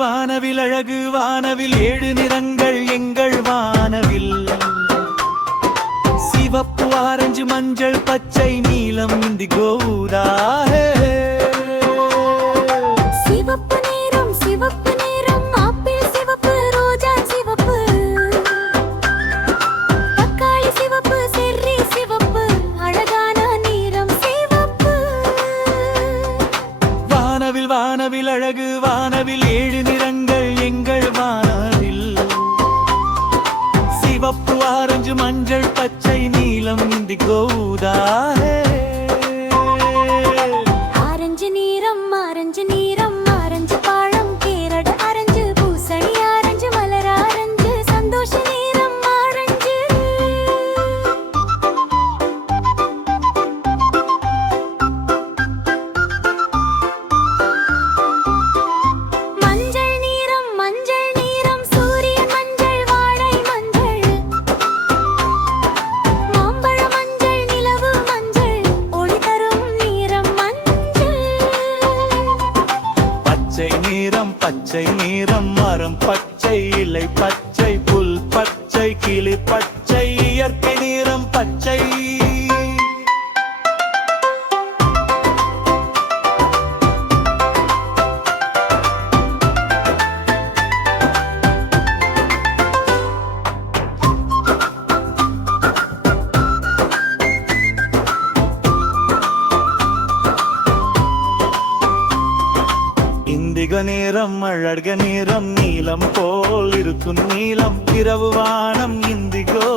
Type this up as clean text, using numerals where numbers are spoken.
வானவில் அழகு வானவில் 7 நிறங்கள் எங்கள் வானவில் சிவப்பு ஆரஞ்சு மஞ்சள் பச்சை நீலம் இந்திகோ ஊதா சிவப்பு நிறம் ஆப்பிள் சிவப்பு ரோஜா சிவப்பு தக்காளி சிவப்பு செர்ரி சிவப்பு அழகான நிறம் சிவப்பு வானவில் அழகு வானவில் 7 நிறங்கள் எங்கள் வானவில் சிவப்பு ஆரஞ்சு மஞ்சள் பச்சை நீலம் இந்திகோ ஊதா ஆரஞ்சு நிறம் ஆரஞ்சு பழம் கேரட் ஆரஞ்சு பூசணி ஆரஞ்சு மலர் ஆரஞ்சு சந்தோஷ நிறம் ஆரஞ்சு மஞ்சள் நிறம் சூரியன் மஞ்சள் வாழை மஞ்சள் மாம்பழ மஞ்சள் நிலவு மஞ்சள் ஒளி தரும் நிறம் மஞ்சள் பச்சை நிறம் மரம் பச்சை இலை பச்சை புல் பச்சை கிளி பச்சை இயற்கை நிறம் பச்சை இந்திக நிறம் அழக நிறம் நீலம் போல் இருக்கும் நீலம் இரவு வானம் இந்திகோ